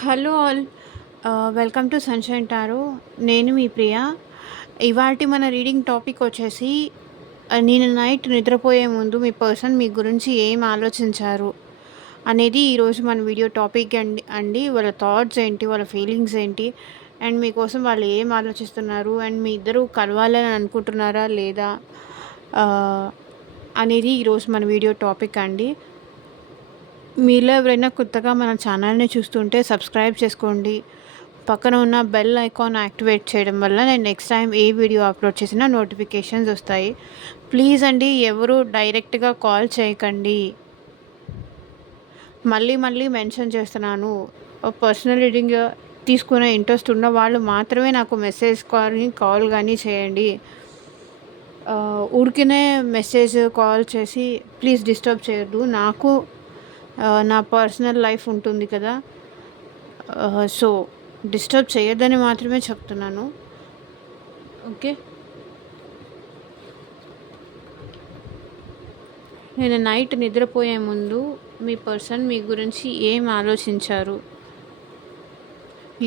Hello all. Welcome to sunshine tarot. నేను మీ ప్రియ. ఇవాల్టి మన రీడింగ్ టాపిక్ వచ్చేసి నేను నైట్ నిద్రపోయే ముందు మీ పర్సన్ మీ గురించి ఏం ఆలోచించారు అనేది ఈరోజు మన వీడియో టాపిక్ అండి. వాళ్ళ థాట్స్ ఏంటి, వాళ్ళ ఫీలింగ్స్ ఏంటి, అండ్ మీకోసం వాళ్ళు ఏం ఆలోచిస్తున్నారు, అండ్ మీ ఇద్దరు కలవాలని అనుకుంటున్నారా లేదా ఆహ్, అనేది ఈరోజు మన వీడియో టాపిక్ అండి. మీలో ఎవరైనా కొత్తగా మన ఛానల్‌ని చూస్తుంటే సబ్స్క్రైబ్ చేసుకోండి. పక్కన ఉన్న బెల్ ఐకాన్ యాక్టివేట్ చేయడం వల్ల నేను నెక్స్ట్ టైం ఏ వీడియో అప్లోడ్ చేసినా నోటిఫికేషన్స్ వస్తాయి. ప్లీజ్ అండి, ఎవరు డైరెక్ట్‌గా కాల్ చేయకండి. మళ్ళీ మళ్ళీ మెన్షన్ చేస్తున్నాను. పర్సనల్ రీడింగ్ తీసుకునే ఇంట్రెస్ట్ ఉన్న వాళ్ళు మాత్రమే నాకు మెసేజ్ కానీ, కాల్ గానీ చేయండి. ఊరికనే మెసేజ్, కాల్ చేసి ప్లీజ్ డిస్టర్బ్ చేయొద్దు. నాకు నా పర్సనల్ లైఫ్ ఉంటుంది కదా! సో, డిస్టర్బ్ చేయొద్దని మాత్రమే చెప్తున్నాను. ఓకే. నేను నైట్ నిద్రపోయే ముందు మీ పర్సన్ మీ గురించి ఏం ఆలోచించారు?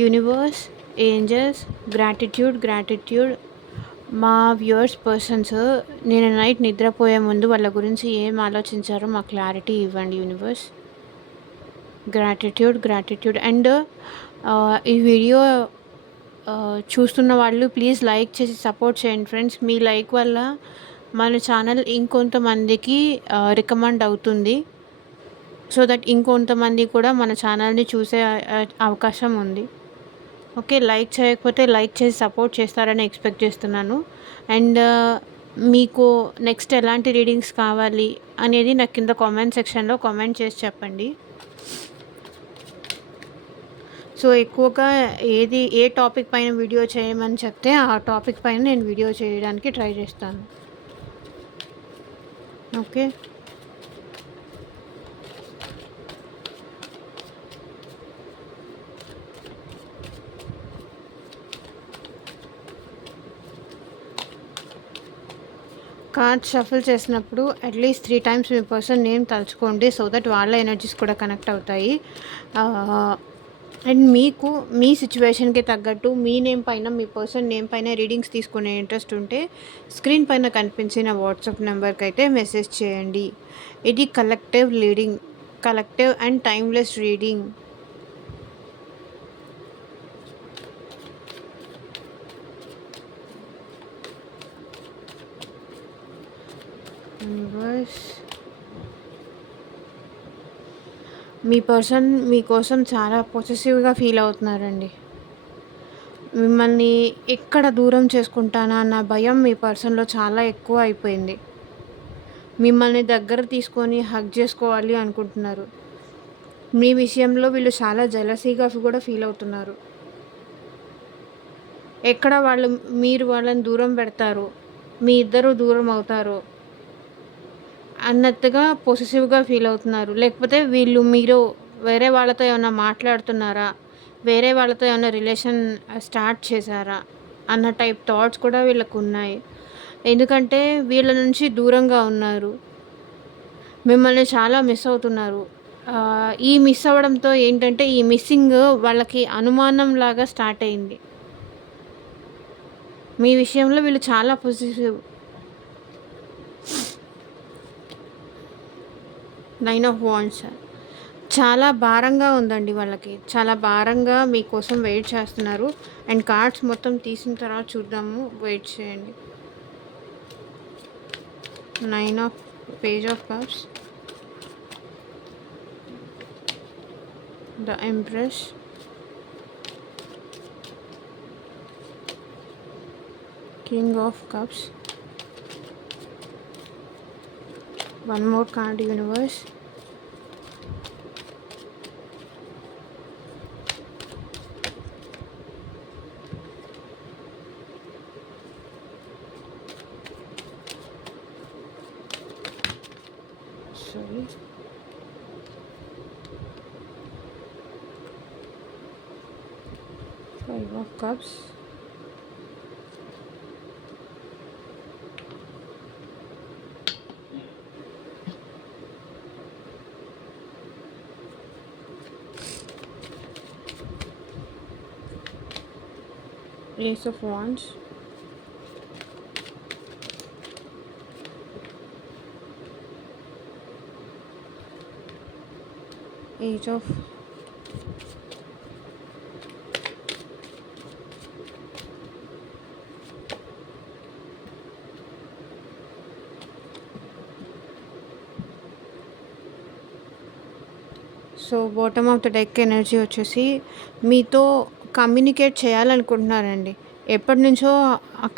Universe, angels, gratitude. మా వ్యూవర్స్ పర్సన్స్ నేను నైట్ నిద్రపోయే ముందు వాళ్ళ గురించి ఏం ఆలోచించారో మాకు క్లారిటీ ఇవ్వండి యూనివర్స్. గ్రాటిట్యూడ్ అండ్ ఈ వీడియో చూస్తున్న వాళ్ళు ప్లీజ్ లైక్ చేసి సపోర్ట్ చేయండి ఫ్రెండ్స్. మీ లైక్ వల్ల మన ఛానల్ ఇంకొంతమందికి రికమెండ్ అవుతుంది. సో దట్ ఇంకొంతమంది కూడా మన ఛానల్ని చూసే అవకాశం ఉంది. ఓకే, లైక్ చేయకపోతే లైక్ చేసి సపోర్ట్ చేస్తారని ఎక్స్పెక్ట్ చేస్తున్నాను. అండ్ మీకు నెక్స్ట్ ఎలాంటి రీడింగ్స్ కావాలి అనేది నాకు కింద కామెంట్ సెక్షన్లో కామెంట్ చేసి చెప్పండి. సో ఎక్కువగా ఏ టాపిక్ పైన వీడియో చేయమని చెప్తే ఆ టాపిక్ పైన నేను వీడియో చేయడానికి ట్రై చేస్తాను. ఓకే. కార్డ్ షఫుల్ చేసినప్పుడు అట్లీస్ట్ 3 టైమ్స్ మీ పర్సన్ నేమ్ తలుచుకోండి. సో దట్ వాళ్ళ ఎనర్జీస్ కూడా కనెక్ట్ అవుతాయి. అండ్ మీకు మీ సిచ్యువేషన్కి తగ్గట్టు మీ నేమ్ పైన, మీ పర్సన్ నేమ్ పైన రీడింగ్స్ తీసుకునే ఇంట్రెస్ట్ ఉంటే స్క్రీన్ పైన కనిపించిన వాట్సాప్ నెంబర్కి అయితే మెసేజ్ చేయండి. ఇది కలెక్టివ్ అండ్ టైమ్లెస్ రీడింగ్. మీ పర్సన్ మీకోసం చాలా పొసెసివ్గా ఫీల్ అవుతున్నారండి. మిమ్మల్ని ఎక్కడ దూరం చేసుకుంటానా అన్న భయం మీ పర్సన్లో చాలా ఎక్కువ అయిపోయింది. మిమ్మల్ని దగ్గర తీసుకొని హగ్ చేసుకోవాలి అనుకుంటున్నారు. మీ విషయంలో వీళ్ళు చాలా జెలసీగా కూడా ఫీల్ అవుతున్నారు. ఎక్కడ మీరు వాళ్ళని దూరం పెడతారు, మీ ఇద్దరు దూరం అవుతారు అన్నట్టుగా పొసెసివ్గా ఫీల్ అవుతున్నారు. లేకపోతే మీరు వేరే వాళ్ళతో ఏమైనా మాట్లాడుతున్నారా, వేరే వాళ్ళతో ఏమైనా రిలేషన్ స్టార్ట్ చేశారా అన్న టైప్ థాట్స్ కూడా వీళ్ళకు ఉన్నాయి. ఎందుకంటే వీళ్ళ నుంచి దూరంగా ఉన్నారు, మిమ్మల్ని చాలా మిస్ అవుతున్నారు. ఈ మిస్ అవ్వడంతో ఏంటంటే ఈ మిస్సింగ్ వాళ్ళకి అనుమానం లాగా స్టార్ట్ అయింది. మీ విషయంలో వీళ్ళు చాలా పొసెసివ్. 9 ఆఫ్ వాండ్స్ చాలా భారంగా ఉందండి వాళ్ళకి. చాలా భారంగా మీకోసం వెయిట్ చేస్తున్నారు. అండ్ కార్డ్స్ మొత్తం తీసిన తర్వాత చూద్దాము, వెయిట్ చేయండి. 9 of page of cups, the empress, king of cups. One more card, universe. Sorry. Five of Cups. Ace of wands, age of so bottom of the deck energy వచ్చేసి మీతో communicate చేయాలనుకుంటున్నారండి. ఎప్పటినుంచో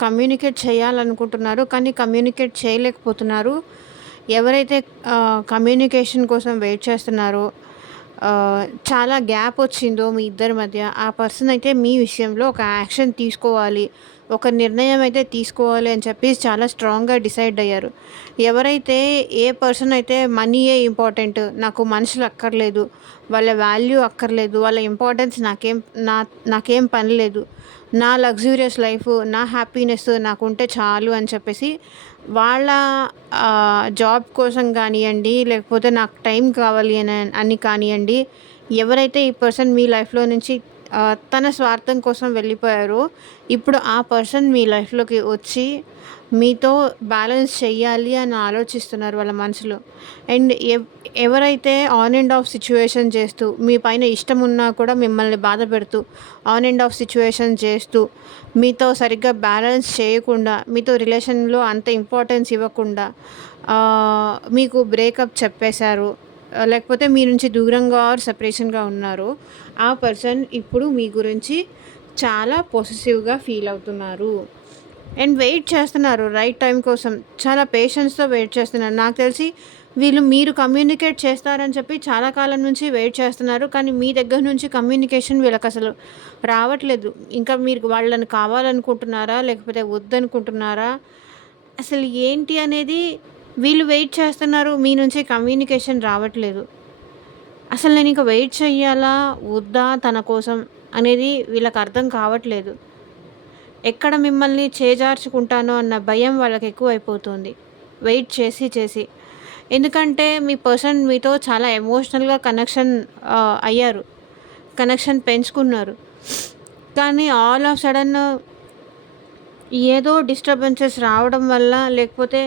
communicate చేయాలనుకుంటున్నారు, కానీ communicate చేయలేకపోతున్నారు. ఎవరైతే communication కోసం wait చేస్తున్నారో, చాలా గ్యాప్ వచ్చిందో మీ ఇద్దరి మధ్య, ఆ పర్సన్ అయితే మీ విషయంలో ఒక యాక్షన్ తీసుకోవాలి, ఒక నిర్ణయం అయితే తీసుకోవాలి అని చెప్పి చాలా స్ట్రాంగ్‌గా డిసైడ్ అయ్యారు. ఎవరైతే ఏ పర్సన్ అయితే మనీయే ఇంపార్టెంట్, నాకు మనుషులు అక్కర్లేదు, వాళ్ళ వాల్యూ అక్కర్లేదు, వాళ్ళ ఇంపార్టెన్స్ నా నాకేం పని లేదు, నా లగ్జూరియస్ లైఫ్, నా హ్యాపీనెస్ నాకుంటే చాలు అని చెప్పేసి వాళ్ళ జాబ్ కోసం కానియండి, లేకపోతే నాకు టైం కావాలి అని కానియండి, ఎవరైతే ఈ పర్సన్ మీ లైఫ్‌లో నుంచి తన స్వార్థం కోసం వెళ్ళిపోయారో, ఇప్పుడు ఆ పర్సన్ మీ లైఫ్‌లోకి వచ్చి మీతో బ్యాలెన్స్ చెయ్యాలి అని ఆలోచిస్తున్నారు వాళ్ళ మనసులో. అండ్ ఎవరైతే ఆన్ అండ్ ఆఫ్ సిట్యుయేషన్ చేస్తూ, మీ పైన ఇష్టం ఉన్నా కూడా మిమ్మల్ని బాధపెడుతూ, ఆన్ అండ్ ఆఫ్ సిట్యుయేషన్ చేస్తూ, మీతో సరిగ్గా బ్యాలెన్స్ చేయకుండా, మీతో రిలేషన్‌లో అంత ఇంపార్టెన్స్ ఇవ్వకుండా మీకు బ్రేకప్ చెప్పేశారు, లేకపోతే మీ నుంచి దూరంగా ఆర్ సెపరేషన్‌గా ఉన్నారు. ఆ పర్సన్ ఇప్పుడు మీ గురించి చాలా పొసెసివ్‌గా ఫీల్ అవుతున్నారు. అండ్ వెయిట్ చేస్తున్నారు రైట్ టైం కోసం. చాలా పేషెన్స్‌తో వెయిట్ చేస్తున్నారు. నాకు తెలిసి వీళ్ళు మీరు కమ్యూనికేట్ చేస్తారని చెప్పి చాలా కాలం నుంచి వెయిట్ చేస్తున్నారు. కానీ మీ దగ్గర నుంచి కమ్యూనికేషన్ వీళ్ళకసలు రావట్లేదు. ఇంకా మీరు వాళ్ళని కావాలనుకుంటున్నారా? లేకపోతే వద్దనుకుంటున్నారా? అసలు ఏంటి అనేది వీళ్ళు వెయిట్ చేస్తున్నారు. మీ నుంచి కమ్యూనికేషన్ రావట్లేదు. అసలు నేనింక వెయిట్ చెయ్యాలా? వద్దా తన కోసం అనేది వీళ్ళకి అర్థం కావట్లేదు. ఎక్కడ మిమ్మల్ని చేజార్చుకుంటానో అన్న భయం వాళ్ళకి ఎక్కువైపోతుంది వెయిట్ చేసి చేసి. ఎందుకంటే మీ పర్సన్ మీతో చాలా ఎమోషనల్‌గా కనెక్షన్ అయ్యారు. కనెక్షన్ పెంచుకున్నారు. కానీ ఆల్ ఆఫ్ సడన్ ఏదో డిస్టర్బెన్సెస్ రావడం వల్ల, లేకపోతే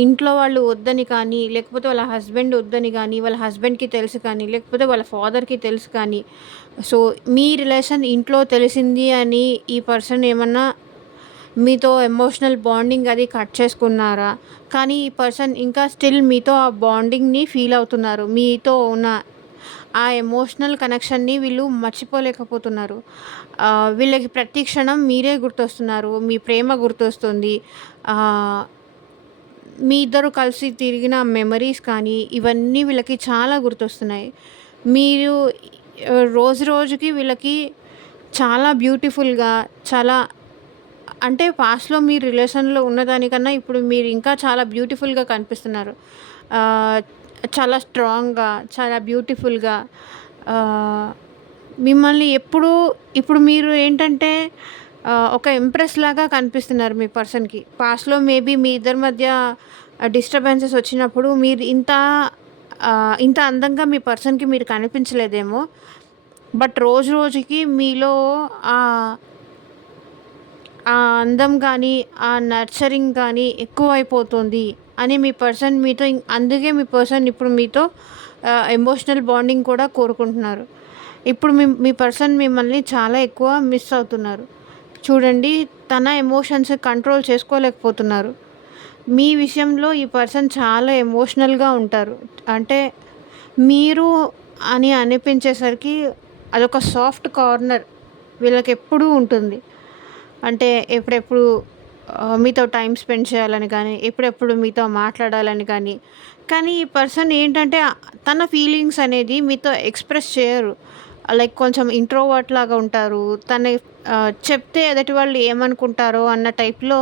ఇంట్లో వాళ్ళు వద్దని కానీ, లేకపోతే వాళ్ళ హస్బెండ్ వద్దని కానీ, వాళ్ళ హస్బెండ్‌కి తెలుసు కానీ, లేకపోతే వాళ్ళ ఫాదర్‌కి తెలుసు కానీ, సో మీ రిలేషన్ ఇంట్లో తెలిసింది అని ఈ పర్సన్ ఏమన్నా మీతో ఎమోషనల్ బాండింగ్ అది కట్ చేసుకున్నారా? కానీ ఈ పర్సన్ ఇంకా స్టిల్ మీతో ఆ బాండింగ్‌ని ఫీల్ అవుతున్నారు. మీతో ఉన్న ఆ ఎమోషనల్ కనెక్షన్‌ని వీళ్ళు మర్చిపోలేకపోతున్నారు. వీళ్ళకి ప్రతి క్షణం మీరే గుర్తొస్తున్నారు. మీ ప్రేమ గుర్తొస్తుంది. ఆహ్, మీ ఇద్దరు కలిసి తిరిగిన మెమరీస్ కానీ, ఇవన్నీ వీళ్ళకి చాలా గుర్తొస్తున్నాయి. మీరు రోజు రోజుకి వీళ్ళకి చాలా బ్యూటిఫుల్‌గా, చాలా అంటే పాస్ట్‌లో మీరు రిలేషన్‌లో ఉన్నదానికన్నా ఇప్పుడు మీరు ఇంకా చాలా బ్యూటిఫుల్‌గా కనిపిస్తున్నారు. ఆహ్, చాలా స్ట్రాంగ్‌గా, చాలా బ్యూటిఫుల్‌గా, ఆహ్, మిమ్మల్ని ఎప్పుడూ ఇప్పుడు మీరు ఏంటంటే ఒక ఇంప్రెస్ లాగా కనిపిస్తున్నారు మీ పర్సన్‌కి. పాస్ట్‌లో మేబీ మీ ఇద్దరి మధ్య డిస్టర్బెన్సెస్ వచ్చినప్పుడు మీరు ఇంత అందంగా మీ పర్సన్‌కి మీరు కనిపించలేదేమో. బట్ రోజు రోజుకి మీలో ఆహ్ ఆ అందం కానీ, ఆ నర్చరింగ్ కానీ ఎక్కువైపోతుంది అని మీ పర్సన్ మీతో అందుకే మీ పర్సన్ ఇప్పుడు మీతో ఎమోషనల్ బాండింగ్ కూడా కోరుకుంటున్నారు. ఇప్పుడు మీ పర్సన్ మిమ్మల్ని చాలా ఎక్కువ మిస్ అవుతున్నారు. చూడండి, తన ఎమోషన్స్ కంట్రోల్ చేసుకోలేకపోతున్నారు. మీ విషయంలో ఈ పర్సన్ చాలా ఎమోషనల్‌గా ఉంటారు. అంటే మీరు అని అనిపించేసరికి అదొక సాఫ్ట్ కార్నర్ వీళ్ళకెప్పుడూ ఉంటుంది. అంటే ఎప్పుడెప్పుడు మీతో టైమ్ స్పెండ్ చేయాలని కానీ, ఎప్పుడెప్పుడు మీతో మాట్లాడాలని కానీ. కానీ ఈ పర్సన్ ఏంటంటే తన ఫీలింగ్స్ అనేది మీతో ఎక్స్‌ప్రెస్ చేయరు. లైక్ కొంచెం ఇంట్రోవర్ట్ లాగా ఉంటారు. చెప్తే ఎదుటి వాళ్ళు ఏమనుకుంటారో అన్న టైప్‌లో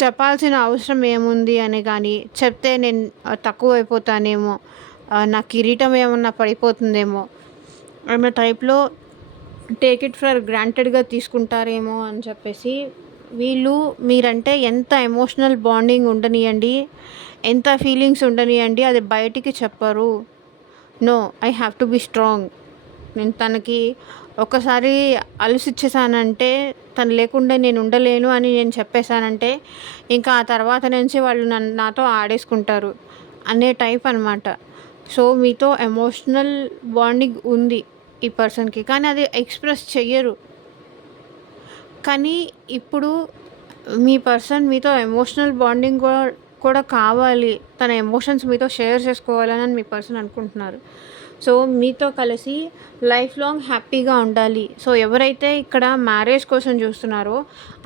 చెప్పాల్సిన అవసరం ఏముంది అని కానీ, చెప్తే నేను తక్కువైపోతానేమో, నా కిరీటం ఏమన్నా పడిపోతుందేమో అన్న టైప్‌లో టేక్ ఇట్ ఫర్ గ్రాంటెడ్‌గా తీసుకుంటారేమో అని చెప్పేసి వీళ్ళు మీరంటే ఎంత ఎమోషనల్ బాండింగ్ ఉండనియండి, ఎంత ఫీలింగ్స్ ఉండనియండి, అది బయటికి చెప్పరు. No, I have to be strong. నేను తనకి ఒక్కసారి అలుసిచ్చేసానంటే, తను లేకుండా నేను ఉండలేను అని నేను చెప్పేసానంటే, ఇంకా ఆ తర్వాత నుంచి వాళ్ళు నాతో ఆడేసుకుంటారు అనే టైప్ అనమాట. సో, మీతో ఎమోషనల్ బాండింగ్ ఉంది ఈ పర్సన్‌కి. కానీ అది ఎక్స్‌ప్రెస్ చెయ్యరు. కానీ ఇప్పుడు మీ పర్సన్ మీతో ఎమోషనల్ బాండింగ్ కూడా కావాలి. తన ఎమోషన్స్ మీతో షేర్ చేసుకోవాలని మీ పర్సన్ అనుకుంటున్నారు. సో, మీతో కలిసి లైఫ్ లాంగ్ హ్యాపీగా ఉండాలి. సో, ఎవరైతే ఇక్కడ మ్యారేజ్ కోసం చూస్తున్నారో,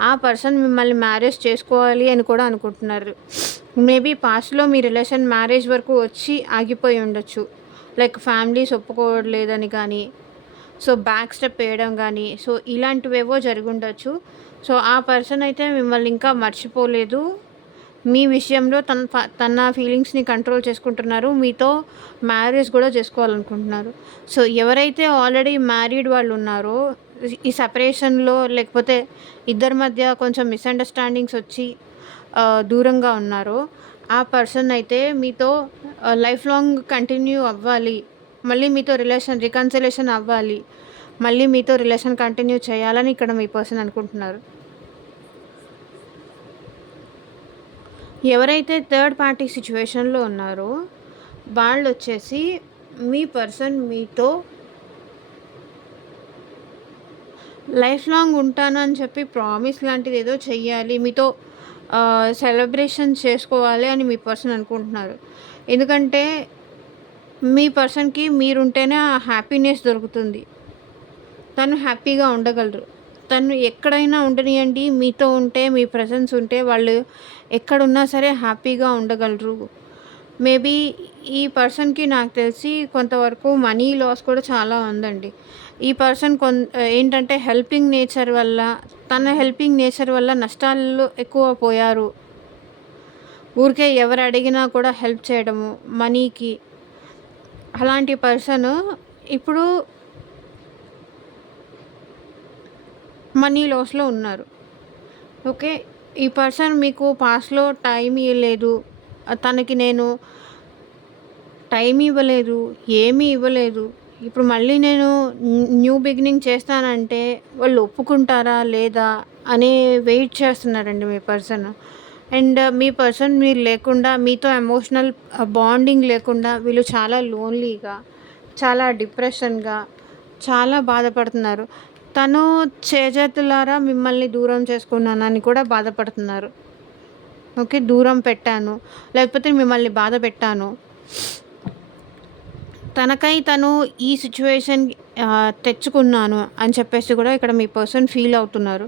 ఆ పర్సన్ మిమ్మల్ని మ్యారేజ్ చేసుకోవాలి అని కూడా అనుకుంటున్నారు. మేబీ పాస్ట్‌లో మీ రిలేషన్ మ్యారేజ్ వరకు వచ్చి ఆగిపోయి ఉండొచ్చు. లైక్ ఫ్యామిలీస్ ఒప్పుకోవట్లేదని కానీ, సో, బ్యాక్ స్టెప్ వేయడం గానీ, సో, ఇలాంటివేవో జరిగుండొచ్చు. సో, ఆ పర్సన్ అయితే మిమ్మల్ని ఇంకా మర్చిపోలేదు. మీ విషయంలో తన ఫీలింగ్స్‌ని కంట్రోల్ చేసుకుంటున్నారు. మీతో మ్యారేజ్ కూడా చేసుకోవాలనుకుంటున్నారు. సో, ఎవరైతే ఆల్రెడీ మ్యారీడ్ వాళ్ళున్నారో, ఈ సెపరేషన్‌లో లేకపోతే ఇద్దరి మధ్య కొంచెం మిస్‌అండర్‌స్టాండింగ్స్ వచ్చి దూరంగా ఉన్నారో, ఆ పర్సన్ అయితే మీతో లైఫ్ లాంగ్ కంటిన్యూ అవ్వాలి. మళ్ళీ మీతో రికన్సిలేషన్ అవ్వాలి. మళ్ళీ మీతో రిలేషన్ కంటిన్యూ చేయాలని ఇక్కడ మీ పర్సన్ అనుకుంటున్నారు. ఎవరైతే థర్డ్ పార్టీ సిచ్యువేషన్‌లో ఉన్నారో, వాళ్ళొచ్చేసి మీ పర్సన్ మీతో లైఫ్ లాంగ్ ఉంటాను అని చెప్పి ప్రామిస్ లాంటిదేదో చెయ్యాలి. మీతో సెలబ్రేషన్ చేసుకోవాలి అని మీ పర్సన్ అనుకుంటున్నారు. ఎందుకంటే మీ పర్సన్‌కి మీరుంటేనే ఆ హ్యాపీనెస్ దొరుకుతుంది. తను హ్యాపీగా ఉండగలరు. తను ఎక్కడైనా ఉండనియండి, మీతో ఉంటే, మీ ప్రెజెన్స్ ఉంటే వాళ్ళు ఎక్కడున్నా సరే హ్యాపీగా ఉండగలరు. మేబీ ఈ పర్సన్‌కి నాకు తెలిసి కొంతవరకు మనీ లాస్ కూడా చాలా ఉందండి. ఈ పర్సన్ ఏంటంటే తన హెల్పింగ్ నేచర్ వల్ల నష్టాల్లో ఎక్కువ పోయారు. ఊరికే ఎవరు అడిగినా కూడా హెల్ప్ చేయడము మనీకి. అలాంటి పర్సన్ ఇప్పుడు మనీ లాస్‌లో ఉన్నారు. ఓకే. ఈ పర్సన్ మీకు పాస్ట్‌లో టైం ఇయ్యలేదు. తనకి నేను టైం ఇవ్వలేదు. ఏమీ ఇవ్వలేదు. ఇప్పుడు మళ్ళీ నేను న్యూ బిగినింగ్ చేస్తానంటే వాళ్ళు ఒప్పుకుంటారా? లేదా? అని వెయిట్ చేస్తున్నారండి మీ పర్సన్. అండ్ మీ పర్సన్ మీరు లేకుండా, మీతో ఎమోషనల్ బాండింగ్ లేకుండా వీళ్ళు చాలా లోన్లీగా, చాలా డిప్రెషన్‌గా, చాలా బాధపడుతున్నారు. తను చేజేతులారా మిమ్మల్ని దూరం చేసుకున్నానని కూడా బాధపడుతున్నారు. ఓకే. దూరం పెట్టాను, లేకపోతే మిమ్మల్ని బాధ పెట్టాను. తనకై తను ఈ సిచ్యువేషన్ తెచ్చుకున్నాను అని చెప్పేసి కూడా ఇక్కడ మీ పర్సన్ ఫీల్ అవుతున్నారు.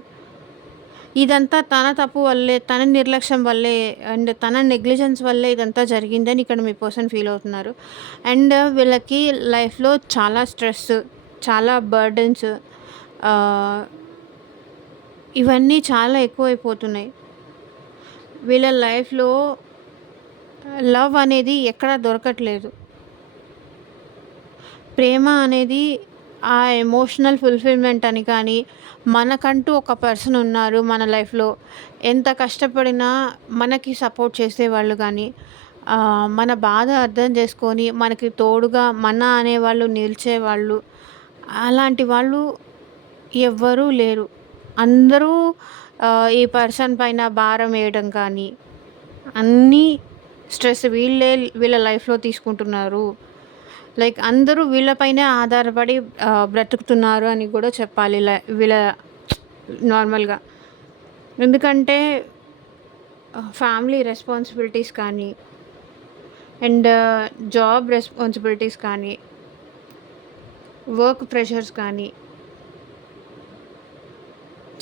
ఇదంతా తన తప్పు వల్లే, తన నిర్లక్ష్యం వల్లే అండ్ తన నెగ్లిజెన్స్ వల్లే ఇదంతా జరిగిందని ఇక్కడ మీ పర్సన్ ఫీల్ అవుతున్నారు. అండ్ వీళ్ళకి లైఫ్‌లో చాలా స్ట్రెస్, చాలా బర్డెన్స్ ఇవన్నీ చాలా ఎక్కువైపోతున్నాయి. వీళ్ళ లైఫ్‌లో లవ్ అనేది ఎక్కడా దొరకట్లేదు. ప్రేమ అనేది ఆ ఎమోషనల్ ఫుల్‌ఫిల్‌మెంట్ అని కానీ, మనకంటూ ఒక పర్సన్ ఉన్నారు మన లైఫ్‌లో. ఎంత కష్టపడినా మనకి సపోర్ట్ చేసేవాళ్ళు కానీ, మన బాధ అర్థం చేసుకొని మనకి తోడుగా మన అనేవాళ్ళు నిలిచేవాళ్ళు, అలాంటి వాళ్ళు ఎవ్వరూ లేరు. అందరూ ఈ పర్సన్ పైన భారం వేయడం కానీ, అన్నీ స్ట్రెస్ వీళ్ళ లైఫ్‌లో తీసుకుంటున్నారు. లైక్ అందరూ వీళ్ళపైనే ఆధారపడి బ్రతుకుతున్నారు అని కూడా చెప్పాలి వీళ్ళ నార్మల్‌గా. ఎందుకంటే ఫ్యామిలీ రెస్పాన్సిబిలిటీస్ కానీ, అండ్ జాబ్ రెస్పాన్సిబిలిటీస్ కానీ, వర్క్ ప్రెషర్స్ కానీ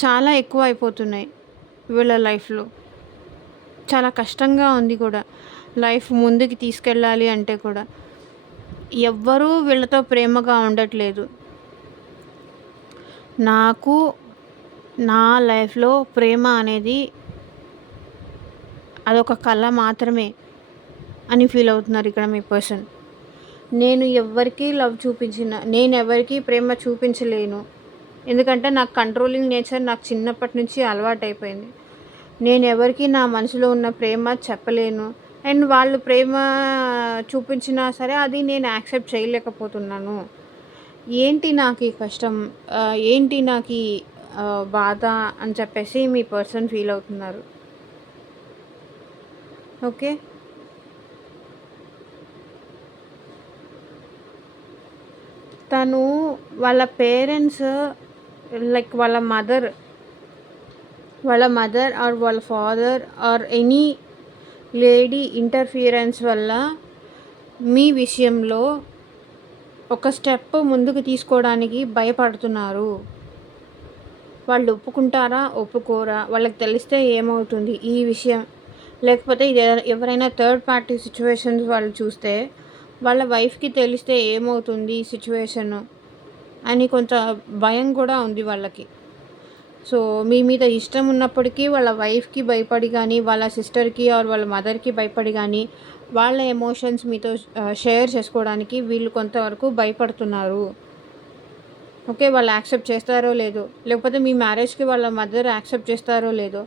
చాలా ఎక్కువ అయిపోతున్నాయి వీళ్ళ లైఫ్‌లో. చాలా కష్టంగా ఉంది కూడా. లైఫ్ ముందుకు తీసుకెళ్ళాలి అంటే కూడా. ఎవ్వరూ వీళ్ళతో ప్రేమగా ఉండట్లేదు. నాకు నా లైఫ్‌లో ప్రేమ అనేది అదొక కల మాత్రమే అని ఫీల్ అవుతున్నారు ఇక్కడ మీ పర్సన్. నేను ఎవరికీ ప్రేమ చూపించలేను. ఎందుకంటే నాకు కంట్రోలింగ్ నేచర్ నాకు చిన్నప్పటి నుంచి అలవాటైపోయింది. నేను ఎవరికీ నా మనసులో ఉన్న ప్రేమ చెప్పలేను. అండ్ వాళ్ళు ప్రేమ చూపించినా సరే అది నేను యాక్సెప్ట్ చేయలేకపోతున్నాను. ఏంటి నాకీ కష్టం? ఏంటి నాకీ బాధ అని చెప్పేసి మీ పర్సన్ ఫీల్ అవుతున్నారు. ఓకే. తను వాళ్ళ పేరెంట్స్ లైక్ వాళ్ళ మదర్ ఆర్ వాళ్ళ father or any lady interference వల్ల మీ విషయంలో ఒక స్టెప్ ముందుకు తీసుకోవడానికి భయపడుతున్నారు. వాళ్ళు ఒప్పుకుంటారా? ఒప్పుకోరా? వాళ్ళకి తెలిస్తే ఏమవుతుంది ఈ విషయం? లేకపోతే ఇది ఎవరైనా థర్డ్ పార్టీ సిట్యుయేషన్స్ వాళ్ళు చూస్తే వాళ్ళ వైఫ్‌కి తెలిస్తే ఏమవుతుంది ఈ సిట్యుయేషను అని కొంత భయం కూడా ఉంది వాళ్ళకి. సో, మీ మీద ఇష్టం ఉన్నప్పటికీ వాళ్ళ వైఫ్‌కి భయపడి గానీ, వాళ్ళ సిస్టర్‌కి ఆర్ వాళ్ళ మదర్‌కి భయపడి గానీ, వాళ్ళ ఎమోషన్స్ మీతో షేర్ చేసుకోవడానికి వీళ్ళు కొంతవరకు భయపడుతున్నారు. ఓకే. వాళ్ళు యాక్సెప్ట్ చేస్తారో లేదో, లేకపోతే మీ మ్యారేజ్‌కి వాళ్ళ మదర్ యాక్సెప్ట్ చేస్తారో లేదో.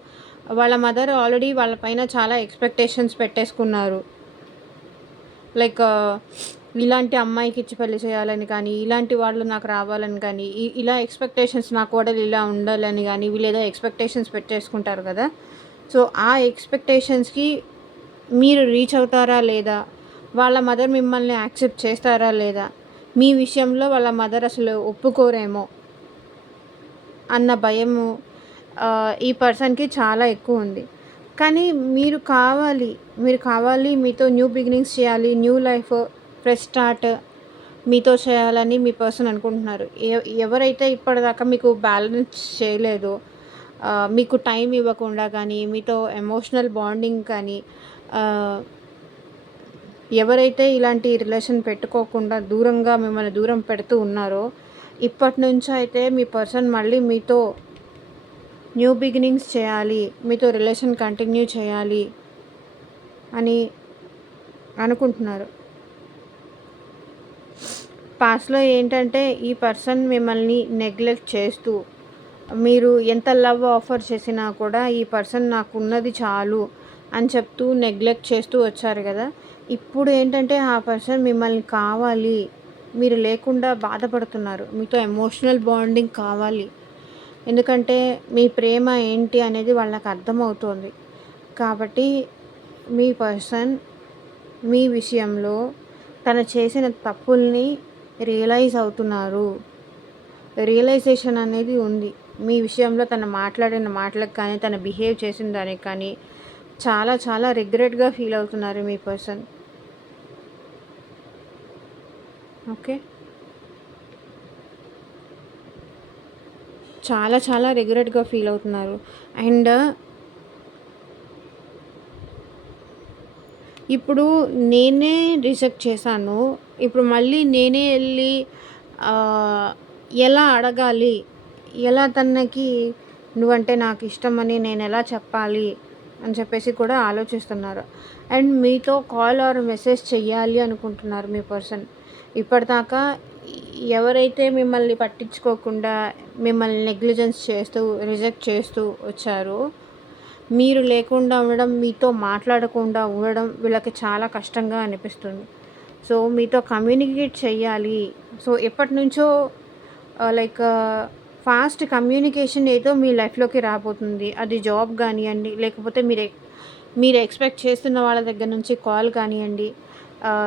వాళ్ళ మదర్ ఆల్రెడీ వాళ్ళ పైన చాలా ఎక్స్‌పెక్టేషన్స్ పెట్టేసుకున్నారు. లైక్ ఇలాంటి అమ్మాయికి ఇచ్చి పెళ్లి చేయాలని కానీ, ఇలాంటి వాళ్ళు నాకు రావాలని కానీ, ఇలా ఎక్స్‌పెక్టేషన్స్ నా కోడలు ఇలా ఉండాలని గానీ, వీళ్ళేదో ఎక్స్‌పెక్టేషన్స్ పెట్టేసుకుంటారు కదా! సో, ఆ ఎక్స్‌పెక్టేషన్స్‌కి మీరు రీచ్ అవుతారా లేదా? వాళ్ళ మదర్ మిమ్మల్ని యాక్సెప్ట్ చేస్తారా లేదా? మీ విషయంలో వాళ్ళ మదర్ అసలు ఒప్పుకోరేమో అన్న భయము ఈ పర్సన్‌కి చాలా ఎక్కువుంది. కానీ మీరు కావాలి మీతో న్యూ బిగినింగ్స్ చేయాలి. న్యూ లైఫ్ ఫ్రెష్ స్టార్ట్ మీతో చేయాలని మీ పర్సన్ అనుకుంటున్నారు. ఎవరైతే ఇప్పటిదాకా మీకు బ్యాలెన్స్ చేయలేదో, మీకు టైం ఇవ్వకుండా కానీ, మీతో ఎమోషనల్ బాండింగ్ కానీ, ఆహ్, ఎవరైతే ఇలాంటి రిలేషన్ పెట్టుకోకుండా దూరంగా మిమ్మల్ని దూరం పెడుతూ ఉన్నారో, ఇప్పటినుంచయితే మీ పర్సన్ మళ్ళీ మీతో న్యూ బిగినింగ్స్ చేయాలి, మీతో రిలేషన్ కంటిన్యూ చేయాలి అని అనుకుంటున్నారు. పాస్ట్‌లో ఏంటంటే ఈ పర్సన్ మిమ్మల్ని నెగ్లెక్ట్ చేస్తూ, మీరు ఎంత లవ్ ఆఫర్ చేసినా కూడా ఈ పర్సన్ నాకున్నది చాలు అని చెప్తూ నెగ్లెక్ట్ చేస్తూ వచ్చారు కదా! ఇప్పుడు ఏంటంటే ఆ పర్సన్ మిమ్మల్ని కావాలి, మీరు లేకుండా బాధపడుతున్నారు. మీతో ఎమోషనల్ బాండింగ్ కావాలి. ఎందుకంటే మీ ప్రేమ ఏంటి అనేది వాళ్ళకి అర్థమవుతోంది. కాబట్టి మీ పర్సన్ మీ విషయంలో తను చేసిన తప్పుల్ని రియలైజ్ అవుతున్నారు. రియలైజేషన్ అనేది ఉంది. మీ విషయంలో తను మాట్లాడిన మాటలకు కానీ, తను బిహేవ్ చేసిన దానికి కానీ చాలా చాలా రిగ్రెట్‌గా ఫీల్ అవుతున్నారు మీ పర్సన్. ఓకే. చాలా చాలా రిగ్రెట్‌గా ఫీల్ అవుతున్నారు. అండ్ ఇప్పుడు నేనే రిజెక్ట్ చేశాను. ఇప్పుడు మళ్ళీ నేనే ఎళ్లి ఆహ్, ఎలా అడగాలి? ఎలా తనకి నువ్వంటే నాకిష్టమని నేనెలా చెప్పాలి? అని చెప్పేసి కూడా ఆలోచిస్తున్నారు. అండ్ మీతో కాల్ ఆర్ మెసేజ్ చెయ్యాలి అనుకుంటున్నారు మీ పర్సన్. ఇప్పటిదాకా ఎవరైతే మిమ్మల్ని పట్టించుకోకుండా, మిమ్మల్ని నెగ్లిజెన్స్ చేస్తూ, రిజెక్ట్ చేస్తూ వచ్చారో, మీరు లేకుండా ఉండడం, మీతో మాట్లాడకుండా ఉండడం వీళ్ళకి చాలా కష్టంగా అనిపిస్తుంది. సో, మీతో కమ్యూనికేట్ చెయ్యాలి. సో, ఎప్పటినుంచో లైక్ ఫాస్ట్ కమ్యూనికేషన్ ఏదో మీ లైఫ్‌లోకి రాబోతుంది. అది జాబ్ గానియండి, లేకపోతే మీరు ఎక్స్‌పెక్ట్ చేస్తున్న వాళ్ళ దగ్గర నుంచి కాల్ కానియండి,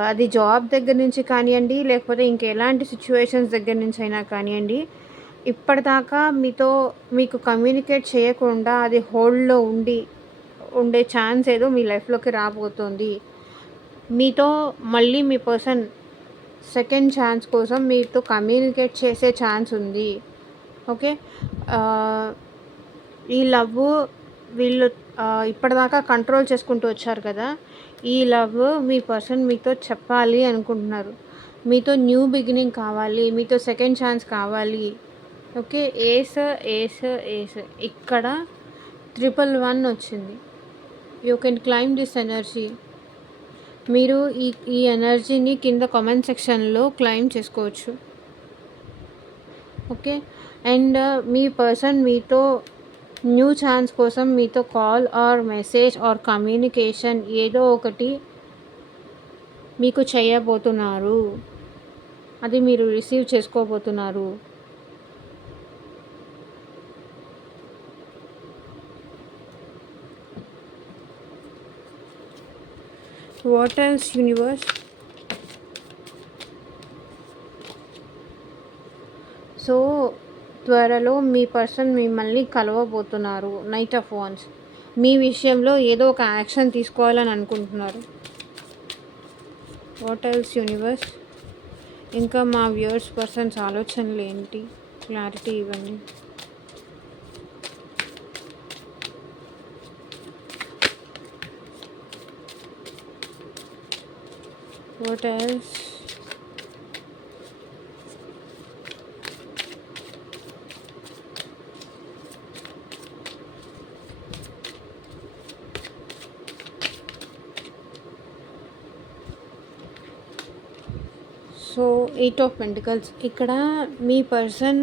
అది జాబ్ దగ్గర నుంచి కానియండి, లేకపోతే ఇంకెలాంటి సిట్యుయేషన్స్ దగ్గర నుంచైనా కానియండి, ఇప్పటిదాకా మీకు కమ్యూనికేట్ చేయకుండా అది హోల్డ్‌లో ఉండే ఛాన్స్ ఏదో మీ లైఫ్‌లోకి రాబోతోంది. మీతో మళ్ళీ మీ పర్సన్ సెకండ్ ఛాన్స్ కోసం మీతో కమ్యూనికేట్ చేసే ఛాన్స్ ఉంది. ఓకే. ఆహ్, ఈ లవ్వు వీళ్ళు ఇప్పటిదాకా కంట్రోల్ చేసుకుంటూ వచ్చారు కదా! ఈ లవ్ మీ పర్సన్ మీతో చెప్పాలి అనుకుంటున్నారు. మీతో న్యూ బిగినింగ్ కావాలి. మీతో సెకండ్ ఛాన్స్ కావాలి. ఓకే. ఏస్, ఏస్, ఏస్ ఇక్కడ 111 వచ్చింది. You can claim this energy. మీరు ఈ ఎనర్జీని కింద కామెంట్ సెక్షన్‌లో క్లెయిమ్ చేసుకోవచ్చు. ఓకే. అండ్ మీ పర్సన్ మీతో న్యూ ఛాన్స్ కోసం మీతో call or message or communication ఏదో ఒకటి మీకు చేయబోతున్నారు. అది మీరు రిసీవ్ చేసుకోబోతున్నారు. What else universe? సో త్వరలో మీ పర్సన్ మిమ్మల్ని కలవబోతున్నారు. Knight of wands. మీ విషయంలో ఏదో ఒక యాక్షన్ తీసుకోవాలని అనుకుంటున్నారు. What else universe? ఇంకా మా వ్యూవర్స్ పర్సన్స్ ఆలోచనలు ఏంటి? క్లారిటీ ఇవ్వండి. What else? So 8 of pentacles. ఇక్కడ మీ పర్సన్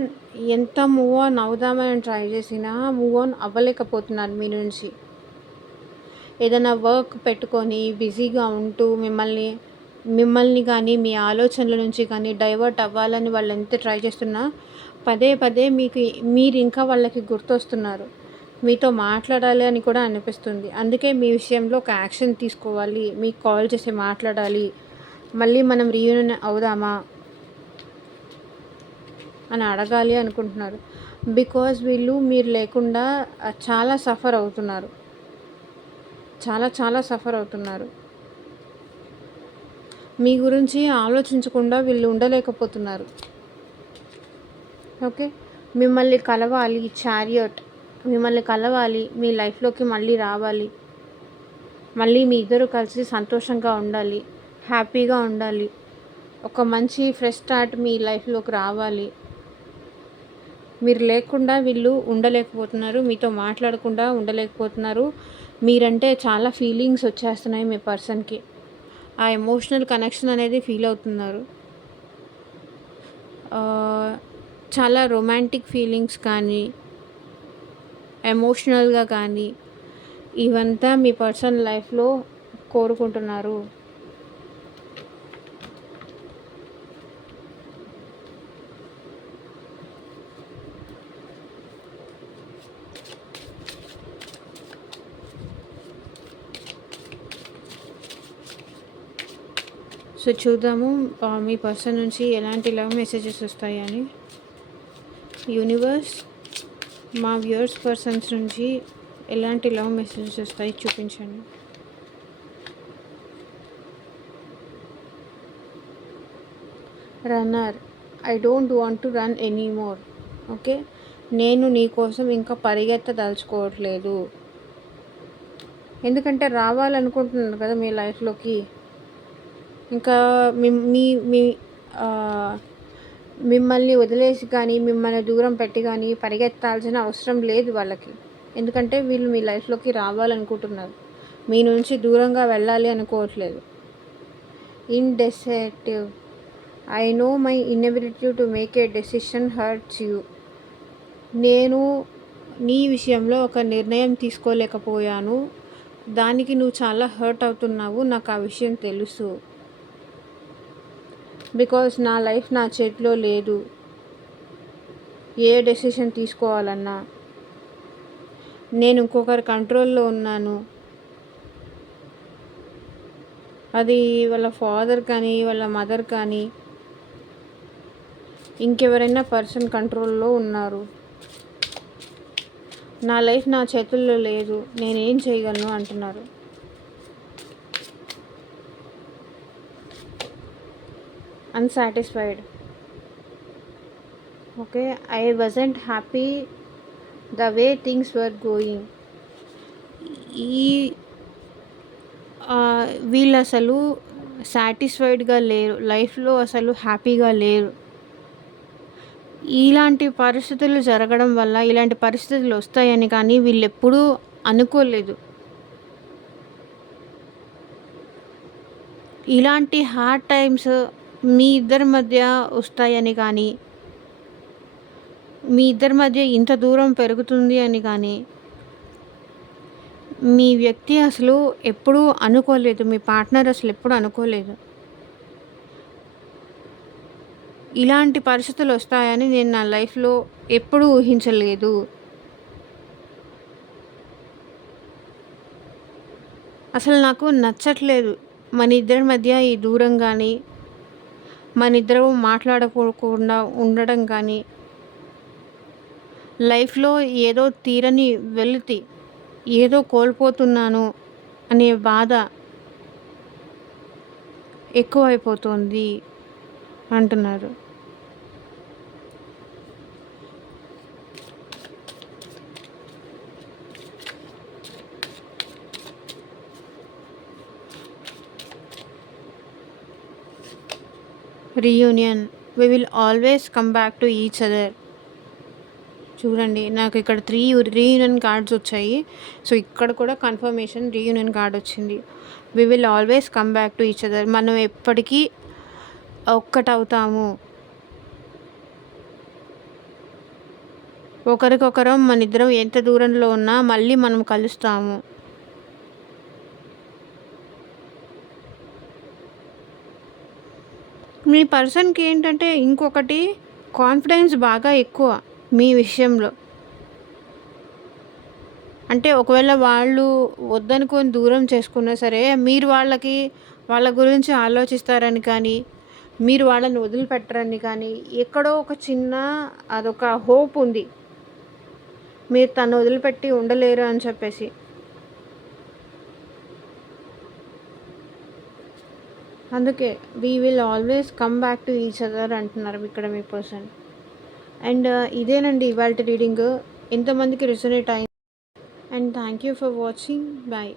ఎంత మూవ్ ఆన్ అవుదామని ట్రై చేసినా మూవ్ ఆన్ అవ్వలేకపోతున్నారు మీ నుంచి. ఏదైనా వర్క్ పెట్టుకొని బిజీగా ఉంటూ మిమ్మల్ని కానీ మీ ఆలోచనల నుంచి కానీ డైవర్ట్ అవ్వాలని వాళ్ళు ఎంత ట్రై చేస్తున్నా పదే పదే మీరు ఇంకా వాళ్ళకి గుర్తొస్తున్నారు. మీతో మాట్లాడాలి అని కూడా అనిపిస్తుంది. అందుకే మీ విషయంలో ఒక యాక్షన్ తీసుకోవాలి, మీకు కాల్ చేసి మాట్లాడాలి, మళ్ళీ మనం రీయూనియన్ అవుదామా అని అడగాలి అనుకుంటున్నారు. బికాజ్ వీళ్ళు మీరు లేకుండా చాలా సఫర్ అవుతున్నారు. చాలా సఫర్ అవుతున్నారు. మీ గురించి ఆలోచించకుండా వీళ్ళు ఉండలేకపోతున్నారు. ఓకే, మిమ్మల్ని కలవాలి. చారియట్ మిమ్మల్ని కలవాలి, మీ లైఫ్లోకి మళ్ళీ రావాలి, మళ్ళీ మీ ఇద్దరు కలిసి సంతోషంగా ఉండాలి, హ్యాపీగా ఉండాలి, ఒక మంచి ఫ్రెష్ స్టార్ట్ మీ లైఫ్లోకి రావాలి. మీరు లేకుండా వీళ్ళు ఉండలేకపోతున్నారు, మీతో మాట్లాడకుండా ఉండలేకపోతున్నారు. మీరంటే చాలా ఫీలింగ్స్ వచ్చేస్తున్నాయి మీ పర్సన్కి. ఆ ఎమోషనల్ కనెక్షన్ అనేది ఫీల్ అవుతున్నారు. చాలా రొమాంటిక్ ఫీలింగ్స్ కానీ ఎమోషనల్గా కానీ ఇవంతా మీ పర్సన్ లైఫ్లో కోరుకుంటున్నారు. సో చూద్దాము మీ పర్సన్ నుంచి ఎలాంటి లవ్ మెసేజెస్ వస్తాయని. యూనివర్స్, మా వ్యూవర్స్ పర్సన్స్ నుంచి ఎలాంటి లవ్ మెసేజెస్ వస్తాయి చూపించండి. Runner, I don't want to run anymore. Okay, నేను నీ కోసం ఇంకా పరిగెత్తదలుచుకోవట్లేదు. ఎందుకంటే రావాలనుకుంటున్నాను కదా మీ లైఫ్లోకి. ఇంకా మిమ్మల్ని వదిలేసి కానీ మిమ్మల్ని దూరం పెట్టి కానీ పరిగెత్తాల్సిన అవసరం లేదు వాళ్ళకి. ఎందుకంటే వీళ్ళు మీ లైఫ్లోకి రావాలనుకుంటున్నారు, మీ నుంచి దూరంగా వెళ్ళాలి అనుకోవట్లేదు. Indecisive, I know my inability to make a decision hurts you. నేను నీ విషయంలో ఒక నిర్ణయం తీసుకోలేకపోయాను, దానికి నువ్వు చాలా హర్ట్ అవుతున్నావు, నాకు ఆ విషయం తెలుసు. బికాజ్ నా లైఫ్ నా చేతిలో లేదు. ఏ డెసిషన్ తీసుకోవాలన్నా నేను ఇంకొకరి కంట్రోల్లో ఉన్నాను. అది వాళ్ళ ఫాదర్ కానీ వాళ్ళ మదర్ కానీ ఇంకెవరైనా పర్సన్ కంట్రోల్లో ఉన్నారు. నా లైఫ్ నా చేతుల్లో లేదు, నేనేం చేయగలను అంటున్నారు. Unsatisfied. Okay, I wasn't happy the way things were going. వీళ్ళు అసలు సాటిస్ఫైడ్గా లేరు, లైఫ్లో అసలు హ్యాపీగా లేరు. ఇలాంటి పరిస్థితులు జరగడం వల్ల ఇలాంటి పరిస్థితులు వస్తాయని కానీ వీళ్ళు ఎప్పుడూ అనుకోలేదు. ఇలాంటి హార్డ్ టైమ్స్ మీ ఇద్దరి మధ్య వస్తాయని కానీ మీ ఇద్దరి మధ్య ఇంత దూరం పెరుగుతుంది అని కానీ మీ వ్యక్తి అసలు ఎప్పుడూ అనుకోలేదు, మీ పార్ట్నర్ అసలు ఎప్పుడు అనుకోలేదు. ఇలాంటి పరిస్థితులు వస్తాయని నేను నా లైఫ్‌లో ఎప్పుడూ ఊహించలేదు. అసలు నాకు నచ్చట్లేదు. మన ఇద్దరి మధ్య ఈ దూరం గానీ, మనిద్దరం మాట్లాడుకోకుండా ఉండడం గానీ, లైఫ్‌లో ఏదో తీరని వెలితి, ఏదో కోల్పోతున్నాను అనే బాధ ఎక్కువైపోతోంది అంటున్నారు. Reunion. We will always come back to each other. చూడండి నాకు ఇక్కడ 3 రీయూనియన్ కార్డ్స్ వచ్చాయి. సో, ఇక్కడ కూడా కన్ఫర్మేషన్ రీయూనియన్ కార్డ్ వచ్చింది. We will always come back to each other. మనం ఎప్పటికీ ఒక్కటవుతాము. ఒకరికొకరం మనిద్దరం ఎంత దూరంలో ఉన్నా మళ్ళీ మనం కలుస్తాము. మీ పర్సన్‌కి ఏంటంటే ఇంకొకటి కాన్ఫిడెన్స్ బాగా ఎక్కువ మీ విషయంలో. అంటే ఒకవేళ వాళ్ళు వద్దనుకొని దూరం చేసుకున్నా సరే, మీరు వాళ్ళ గురించి ఆలోచిస్తారని కానీ, మీరు వాళ్ళని వదిలిపెట్టరని కానీ, ఎక్కడో ఒక చిన్న అదొక హోప్ ఉంది. మీరు తను వదిలిపెట్టి ఉండలేరు అని చెప్పేసి. అందుకే we will always come back to each other అంటున్నారు ఇక్కడ మీ పర్సన్. అండ్ ఇదేనండి ఇవాల్టి రీడింగ్. ఎంతమందికి రెసొనేట్ అయింది. And thank you for watching. Bye.